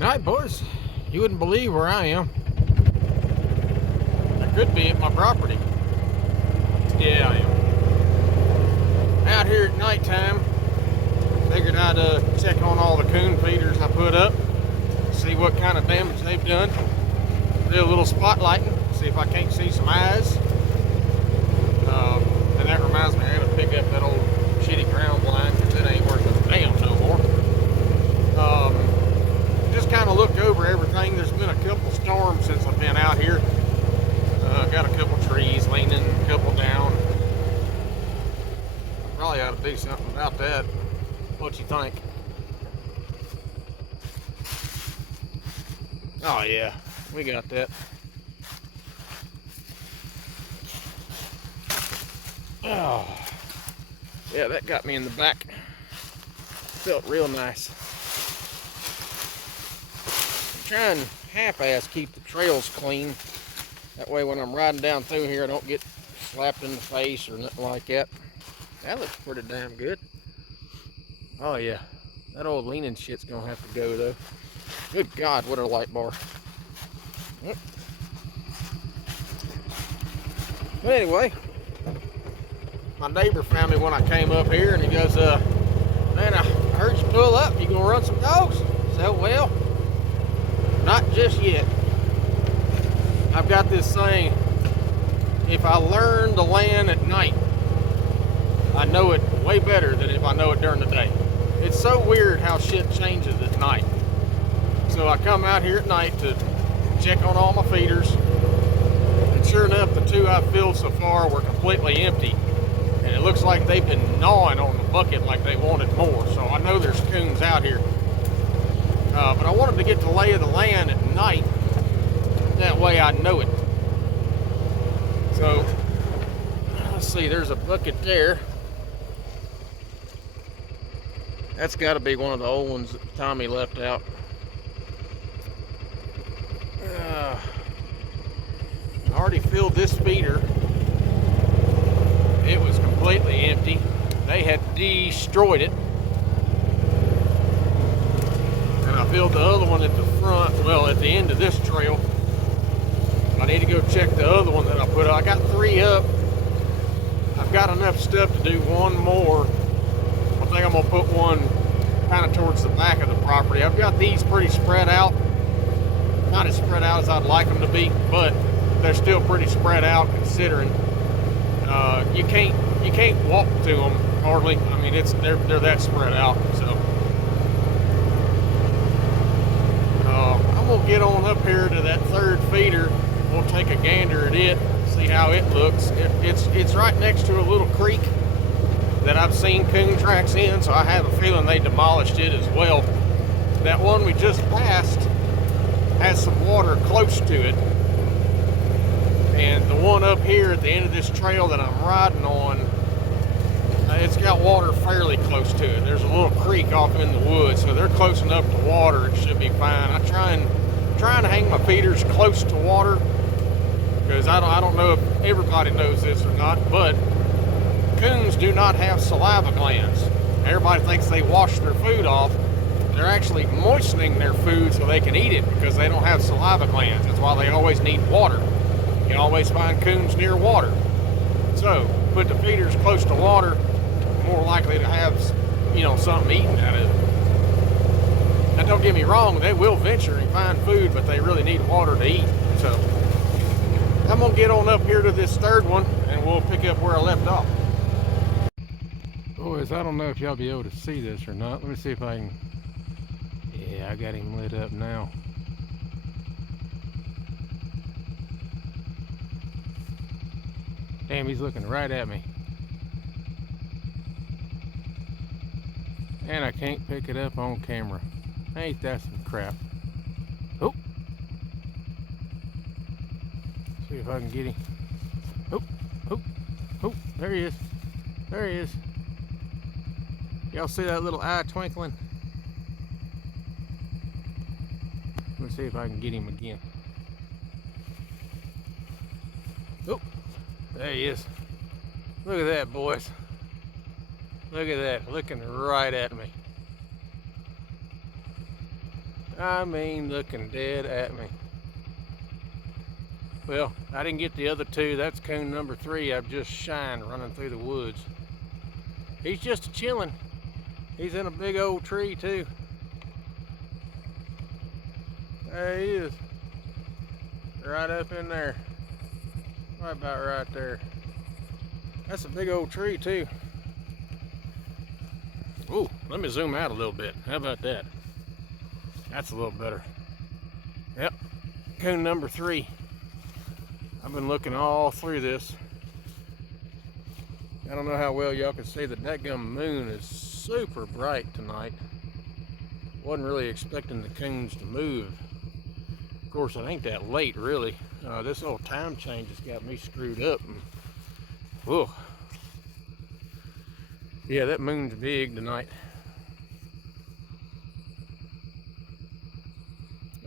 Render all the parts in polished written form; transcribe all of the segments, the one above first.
Alright, boys, you wouldn't believe where I am. I could be at my property. Yeah, I am. Out here at nighttime. Figured I'd check on all the coon feeders I put up, see what kind of damage they've done. Do a little spotlighting, see if I can't see some eyes. And that reminds me, I gotta pick up that old shitty ground blind because it ain't worth a damn no more. Just kind of look over everything. There's been a couple storms since I've been out here. Got a couple trees leaning, a couple down. Probably ought to do something about that. What you think? Oh yeah, we got that. Oh, yeah, that got me in the back. Felt real nice. I'm trying half-ass keep the trails clean. That way when I'm riding down through here, I don't get slapped in the face or nothing like that. That looks pretty damn good. Oh yeah, that old leaning shit's gonna have to go though. Good God, what a light bar. But anyway, my neighbor found me when I came up here and he goes, man, I heard you pull up. You gonna run some dogs? I said, well, not just yet. I've got this saying, if I learn to land at night, I know it way better than if I know it during the day. It's so weird how shit changes at night. So I come out here at night to check on all my feeders, and sure enough, the two I've filled so far were completely empty. And it looks like they've been gnawing on the bucket like they wanted more. So I know there's coons out here. But I wanted to get the lay of the land at night. That way I know it. So, let's see, there's a bucket there. That's got to be one of the old ones that Tommy left out. I already filled this feeder. It was completely empty. They had destroyed it. And I filled the other one at the front, well, at the end of this trail. I need to go check the other one that I put up. I got 3 up. I've got enough stuff to do one more. I think I'm gonna put one kind of towards the back of the property. I've got these pretty spread out. Not as spread out as I'd like them to be, but they're still pretty spread out considering you can't walk to them hardly. I mean, they're that spread out. So I'm gonna get on up here to that third feeder. We'll take a gander at it, see how it looks. It's right next to a little creek that I've seen coon tracks in, so I have a feeling they demolished it as well. That one we just passed has some water close to it, and the one up here at the end of this trail that I'm riding on, it's got water fairly close to it. There's a little creek off in the woods, so they're close enough to water. It should be fine. I'm trying to hang my feeders close to water because I don't know if everybody knows this or not, but coons do not have saliva glands. Everybody thinks they wash their food off. They're actually moistening their food so they can eat it because they don't have saliva glands. That's why they always need water. You can always find coons near water. So put the feeders close to water, more likely to have, something eaten out of it. Now don't get me wrong, they will venture and find food, but they really need water to eat. So I'm gonna get on up here to this third one and we'll pick up where I left off. Boys, I don't know if y'all be able to see this or not. Let me see if I can. Yeah, I got him lit up now. Damn, he's looking right at me. And I can't pick it up on camera. Ain't that some crap? Oh. See if I can get him. Oh, oh, oh, there he is. There he is. Y'all see that little eye twinkling? Let's see if I can get him again. Oh, there he is. Look at that, boys. Look at that, looking right at me. I mean, looking dead at me. Well, I didn't get the other two. That's coon number 3 I've just shined running through the woods. He's just chilling. He's in a big old tree too. There he is. Right up in there. Right about right there. That's a big old tree too. Ooh, let me zoom out a little bit. How about that? That's a little better. Yep, coon number 3. I've been looking all through this. I don't know how well y'all can see the dadgum moon is super bright tonight. Wasn't really expecting the coons to move. Of course, it ain't that late really. This old time change has got me screwed up. Whoa. Yeah, that moon's big tonight.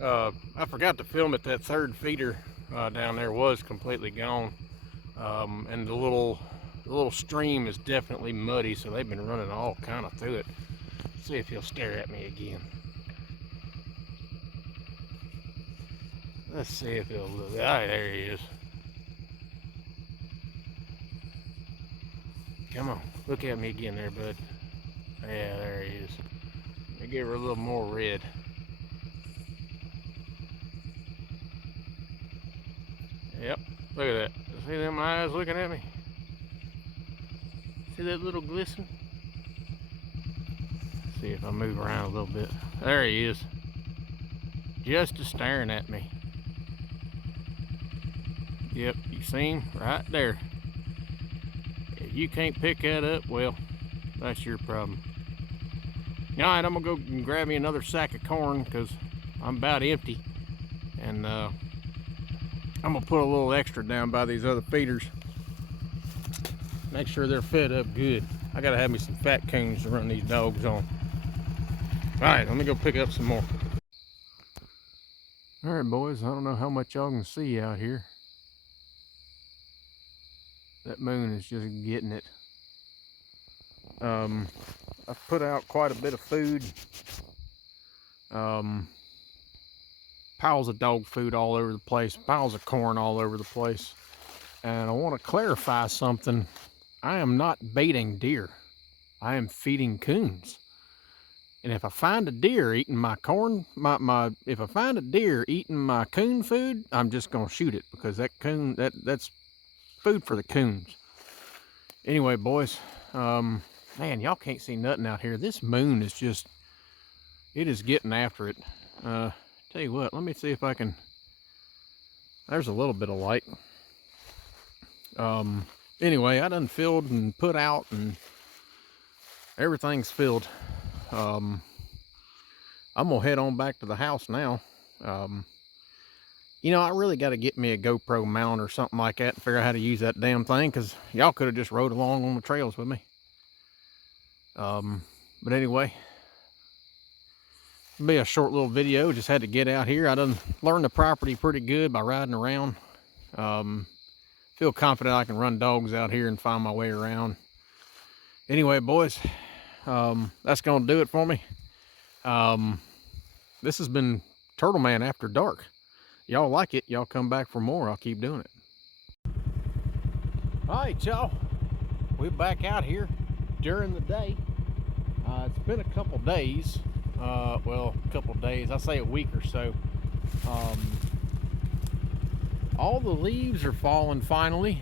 I forgot to film it. That third feeder down there was completely gone, and the little stream is definitely muddy, so they've been running all kind of through it. Let's see if he'll stare at me again. Let's see if he'll look. Ah, there he is. Come on, look at me again there, bud. Yeah, there he is. Let me give her a little more red. Yep, look at that. See them eyes looking at me? See that little glisten? Let's see if I move around a little bit. There he is. Just staring at me. Yep, you see him right there. If you can't pick that up, well, that's your problem. Alright, I'm gonna go and grab me another sack of corn because I'm about empty. And I'm gonna put a little extra down by these other feeders. Make sure they're fed up good. I gotta have me some fat coons to run these dogs on. Alright, let me go pick up some more. Alright boys, I don't know how much y'all can see out here. That moon is just getting it. I've put out quite a bit of food. Piles of dog food all over the place, piles of corn all over the place. And I want to clarify something. I am not baiting deer. I am feeding coons. And if I find a deer eating my corn, if I find a deer eating my coon food, I'm just gonna shoot it because that coon, that's food for the coons. Anyway, boys, man, y'all can't see nothing out here. This moon is just, it is getting after it. Tell you what, let me see if I can, there's a little bit of light. Anyway, I done filled and put out and everything's filled. I'm gonna head on back to the house now. You know, I really got to get me a GoPro mount or something like that and figure out how to use that damn thing, because y'all could have just rode along on the trails with me. But anyway, it'll be a short little video. Just had to get out here. I done learned the property pretty good by riding around. Feel confident I can run dogs out here and find my way around. Anyway, boys, that's gonna do it for me. This has been Turtle Man After Dark. Y'all like it, y'all come back for more. I'll keep doing it. All right, y'all, we're back out here during the day. It's been a couple days. Well, a couple days, I say a week or so. All the leaves are falling finally,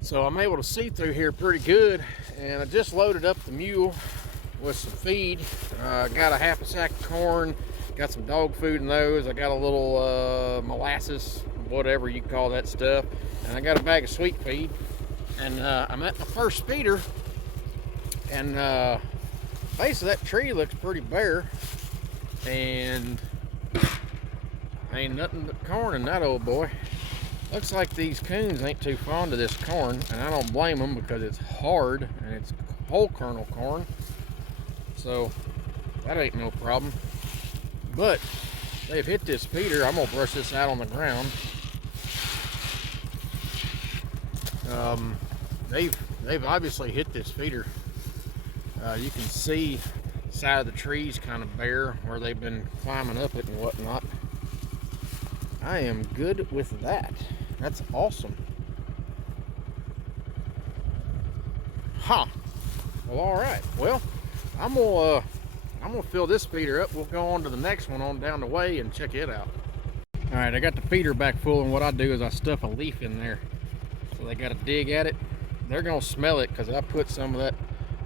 so I'm able to see through here pretty good. And I just loaded up the mule with some feed. Got a half a sack of corn, got some dog food in those. I got a little molasses, whatever you call that stuff, and I got a bag of sweet feed. And I'm at my first feeder, and base of that tree looks pretty bare, and ain't nothing but corn in that old boy. Looks like these coons ain't too fond of this corn, and I don't blame them because it's hard and it's whole kernel corn, so that ain't no problem. But they've hit this feeder. I'm gonna brush this out on the ground. They've obviously hit this feeder. You can see side of the trees kind of bare where they've been climbing up it and whatnot. I am good with that. That's awesome. Huh. Well, all right. Well, I'm gonna fill this feeder up. We'll go on to the next one on down the way and check it out. All right, I got the feeder back full, and what I do is I stuff a leaf in there, so they got to dig at it. They're gonna smell it because I put some of that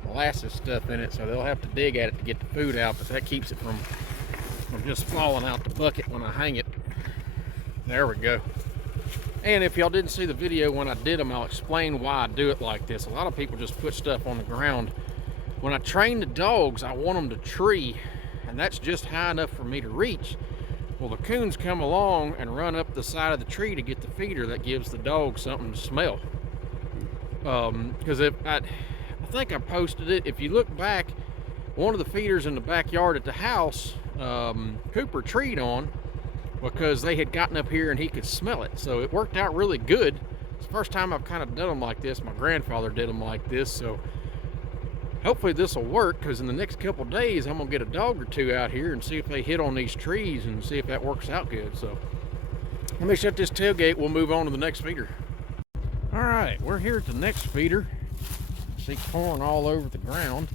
molasses stuff in it, so they'll have to dig at it to get the food out, but that keeps it from just falling out the bucket when I hang it. There we go. And if y'all didn't see the video when I did them, I'll explain why I do it like this. A lot of people just put stuff on the ground. When I train the dogs, I want them to tree, and that's just high enough for me to reach. Well, the coons come along and run up the side of the tree to get the feeder that gives the dog something to smell. Because I think I posted it. If you look back, one of the feeders in the backyard at the house, Cooper treed on because they had gotten up here and he could smell it. So it worked out really good. It's the first time I've kind of done them like this. My grandfather did them like this. So hopefully this will work, because in the next couple days I'm gonna get a dog or two out here and see if they hit on these trees and see if that works out good. So let me shut this tailgate. We'll move on to the next feeder. All right, we're here at the next feeder. See corn all over the ground.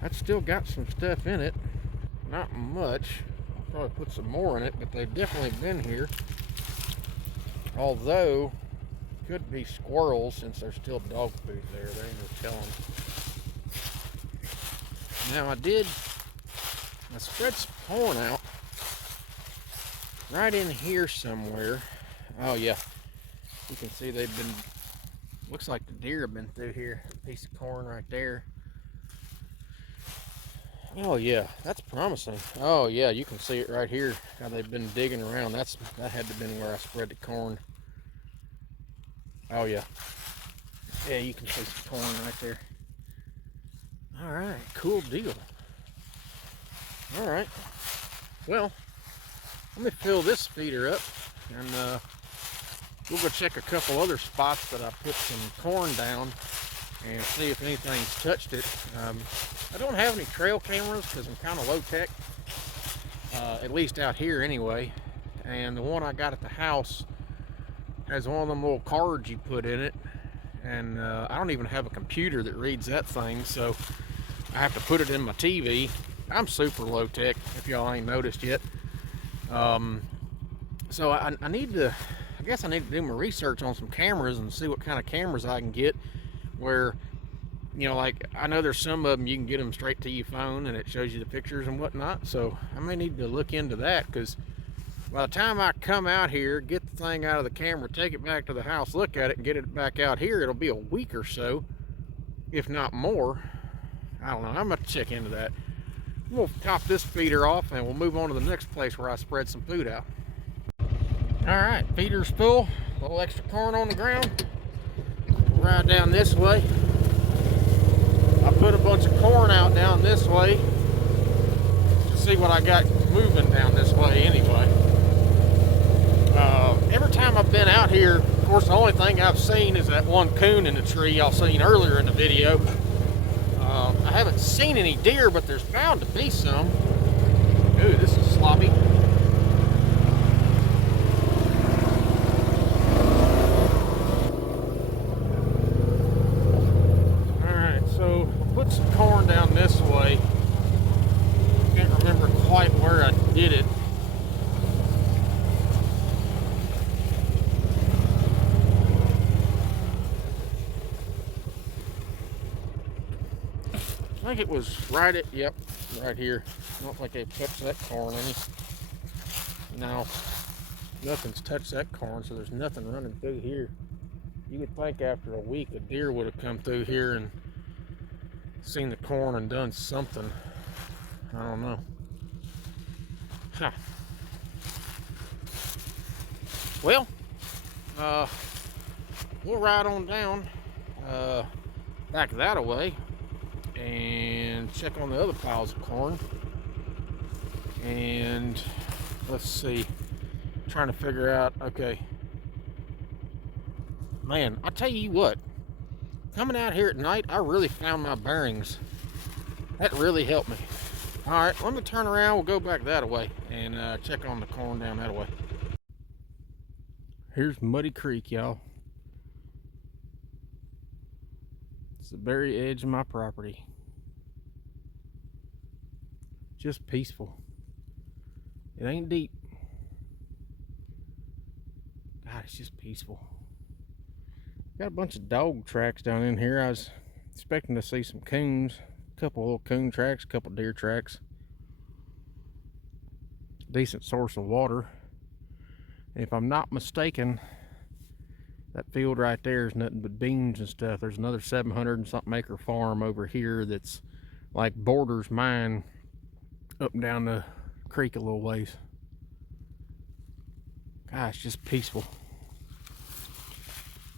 That's still got some stuff in it. Not much. I'll probably put some more in it, but they've definitely been here. Although, could be squirrels since there's still dog food there. There ain't no telling. Now I spread some corn out right in here somewhere. Oh yeah, you can see they've been, looks like the deer have been through here. A piece of corn right there. Oh yeah, that's promising. Oh yeah, you can see it right here, how they've been digging around. That had to have been where I spread the corn. Oh yeah. Yeah, you can see some corn right there. All right, cool deal. All right, well, let me fill this feeder up, and we'll go check a couple other spots that I put some corn down and see if anything's touched it. I don't have any trail cameras because I'm kind of low tech, at least out here anyway. And the one I got at the house has one of them little cards you put in it, and I don't even have a computer that reads that thing, so I have to put it in my TV. I'm super low tech, if y'all ain't noticed yet. So I need to, I guess I need to do my research on some cameras and see what kind of cameras I can get where, you know, like I know there's some of them you can get them straight to your phone and it shows you the pictures and whatnot. So I may need to look into that, because by the time I come out here, get the thing out of the camera, take it back to the house, look at it, and get it back out here, it'll be a week or so, if not more. I don't know. I'm going to check into that. We'll top this feeder off and we'll move on to the next place where I spread some food out. All right, feeder's full. A little extra corn on the ground. Ride down this way. I put a bunch of corn out down this way to see what I got moving down this way anyway. Every time I've been out here, of course, the only thing I've seen is that one coon in the tree y'all seen earlier in the video. I haven't seen any deer, but there's bound to be some. Ooh, this is sloppy. Alright, so I'll put some corn down this way. Can't remember quite where I did it. I think it was right at, yep, right here. I don't think they've touched that corn any. No, nothing's touched that corn, so there's nothing running through here. You would think after a week a deer would have come through here and seen the corn and done something. I don't know. Huh. Well, we'll ride on down back that way and check on the other piles of corn. And let's see, trying to figure out, okay, man, I tell you what, coming out here at night, I really found my bearings. That really helped me. All right, let me turn around. We'll go back that way and check on the corn down that way. Here's Muddy Creek, y'all. It's the very edge of my property. Just peaceful. It ain't deep. God, it's just peaceful. Got a bunch of dog tracks down in here. I was expecting to see some coons. A couple little coon tracks, a couple deer tracks. Decent source of water. And if I'm not mistaken, that field right there is nothing but beans and stuff. There's another 700 and something acre farm over here that's like borders mine up and down the creek a little ways. Gosh, just peaceful.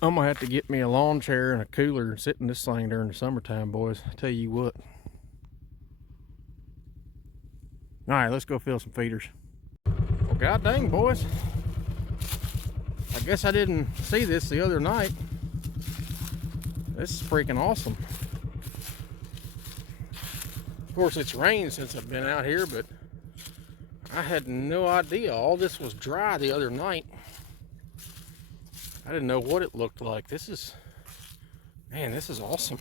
I'm gonna have to get me a lawn chair and a cooler and sit in this thing during the summertime, boys. I tell you what. All right, let's go fill some feeders. Well, god dang, boys. I guess I didn't see this the other night. This is freaking awesome. Of course, it's rained since I've been out here, but I had no idea. All this was dry the other night. I didn't know what it looked like. This is, man, this is awesome.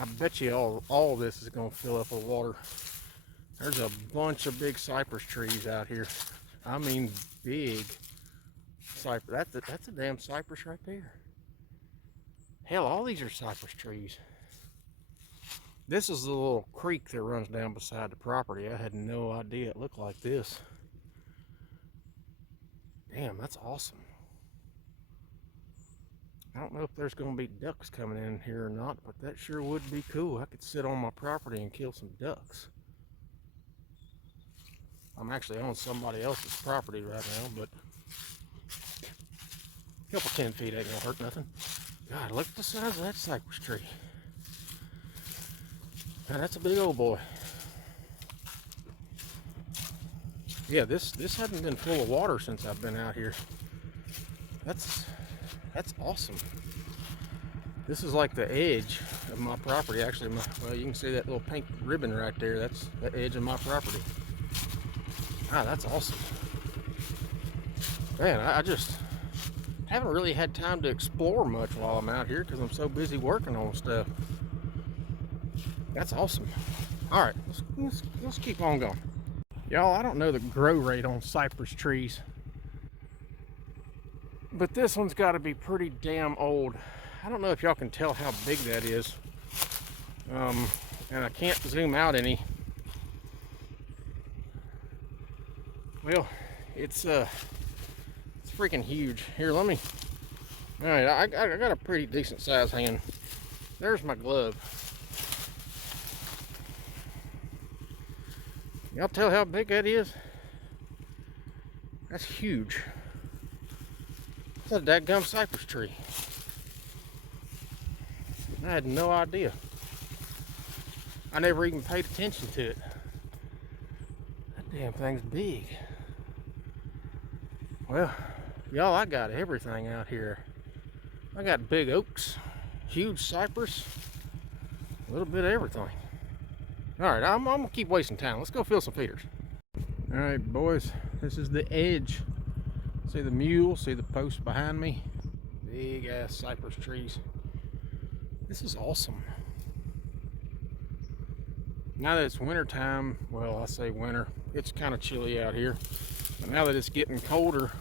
I bet you all this is going to fill up with water. There's a bunch of big cypress trees out here. I mean, big cypress. That's a damn cypress right there. Hell, all these are cypress trees. This is the little creek that runs down beside the property. I had no idea it looked like this. Damn, that's awesome. I don't know if there's going to be ducks coming in here or not, but that sure would be cool. I could sit on my property and kill some ducks. I'm actually on somebody else's property right now, but a couple 10 feet ain't gonna hurt nothing. God, look at the size of that cypress tree. Man, that's a big old boy. Yeah, this hasn't been full of water since I've been out here. That's awesome. This is like the edge of my property. Actually, well, you can see that little pink ribbon right there. That's the edge of my property. Ah, that's awesome. Man, I just haven't really had time to explore much while I'm out here because I'm so busy working on stuff. That's awesome. All right, let's keep on going. Y'all, I don't know the grow rate on cypress trees, but this one's got to be pretty damn old. I don't know if y'all can tell how big that is. And I can't zoom out any. Well, it's freaking huge. Here, let me. All right, I got a pretty decent size hand. There's my glove. Y'all tell how big that is? That's huge. It's a dadgum cypress tree. I had no idea. I never even paid attention to it. That damn thing's big. Well, y'all, I got everything out here. I got big oaks, huge cypress, a little bit of everything. All right, I'm gonna keep wasting time. Let's go fill some feeders. All right, boys, this is the edge. See the mule, see the post behind me? Big ass cypress trees. This is awesome. Now that it's winter time, well, I say winter, it's kind of chilly out here. But now that it's getting colder,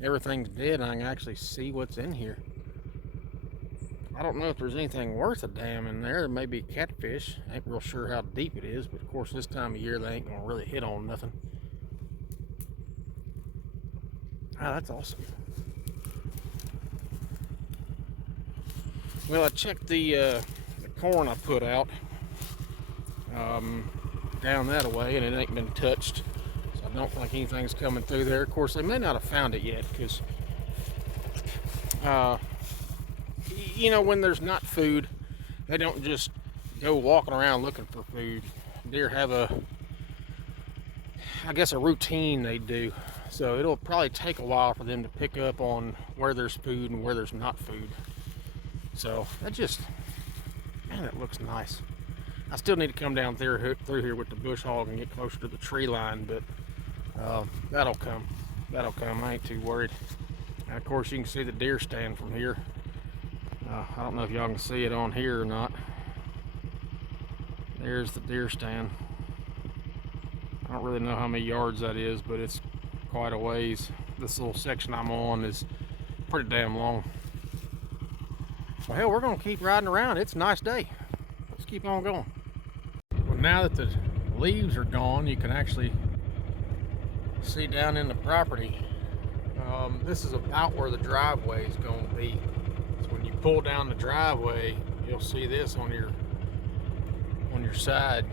everything's dead and I can actually see what's in here. I don't know if there's anything worth a damn in there. There may be catfish. I ain't real sure how deep it is, but of course this time of year they ain't gonna really hit on nothing. Ah, that's awesome. Well, I checked the corn I put out down that way, and it ain't been touched. So I don't think anything's coming through there. Of course, they may not have found it yet, because you know, when there's not food, they don't just go walking around looking for food. Deer have I guess a routine they do. So it'll probably take a while for them to pick up on where there's food and where there's not food. So that just, man, that looks nice. I still need to come down through here with the bush hog and get closer to the tree line, but that'll come. That'll come. I ain't too worried. And of course, you can see the deer stand from here. I don't know if y'all can see it on here or not. There's the deer stand. I don't really know how many yards that is, but it's quite a ways. This little section I'm on is pretty damn long. Well, hell, we're gonna keep riding around. It's a nice day. Let's keep on going. Well, now that the leaves are gone, you can actually see down in the property. This is about where the driveway is going to be. So when you pull down the driveway, you'll see this on your side.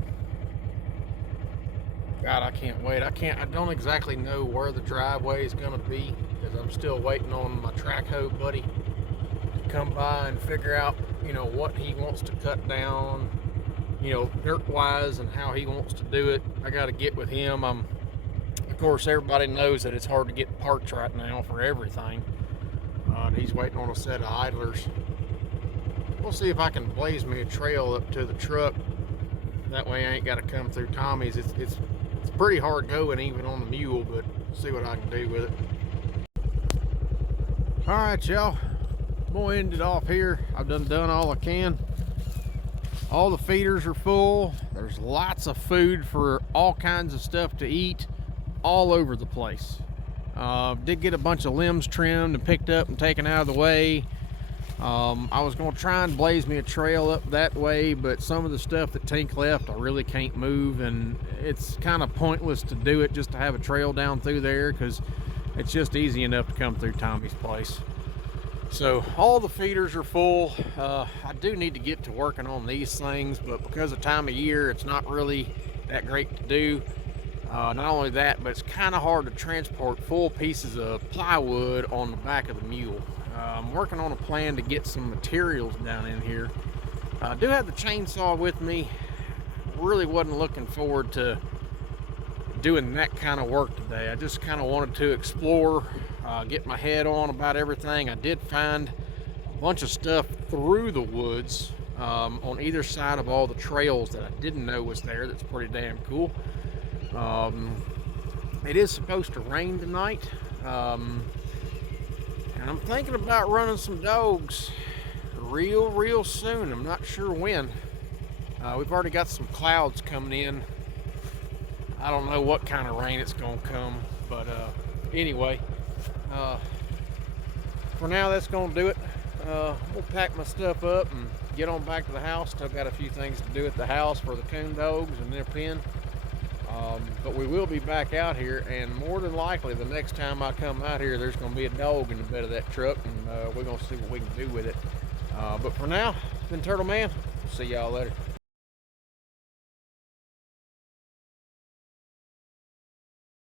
God, I can't wait. I don't exactly know where the driveway is going to be because I'm still waiting on my track hoe buddy to come by and figure out, you know, what he wants to cut down, you know, dirt wise, and how he wants to do it. I got to get with him. Of course, everybody knows that it's hard to get parts right now for everything. He's waiting on a set of idlers. We'll see if I can blaze me a trail up to the truck. That way I ain't got to come through Tommy's. It's pretty hard going even on the mule, but see what I can do with it. All right, y'all. I'm gonna end it off here. I've done all I can. All the feeders are full. There's lots of food for all kinds of stuff to eat all over the place. Did get a bunch of limbs trimmed and picked up and taken out of the way. I was going to try and blaze me a trail up that way, but some of the stuff that Tink left I really can't move, and it's kind of pointless to do it just to have a trail down through there because it's just easy enough to come through Tommy's place. So all the feeders are full. I do need to get to working on these things, but because of time of year, it's not really that great to do. Not only that, but it's kind of hard to transport full pieces of plywood on the back of the mule. I'm working on a plan to get some materials down in here. I do have the chainsaw with me. Really wasn't looking forward to doing that kind of work today. I just kind of wanted to explore, get my head on about everything. I did find a bunch of stuff through the woods on either side of all the trails that I didn't know was there. That's pretty damn cool. It is supposed to rain tonight, and I'm thinking about running some dogs real soon. I'm not sure when. We've already got some clouds coming in. I don't know what kind of rain it's gonna come, but anyway, for now that's gonna do it. We'll pack my stuff up and get on back to the house. Still got a few things to do at the house for the coon dogs and their pen. But we will be back out here, and more than likely the next time I come out here there's going to be a dog in the bed of that truck, and we're going to see what we can do with it. But for now, it's been Turtle Man. See y'all later.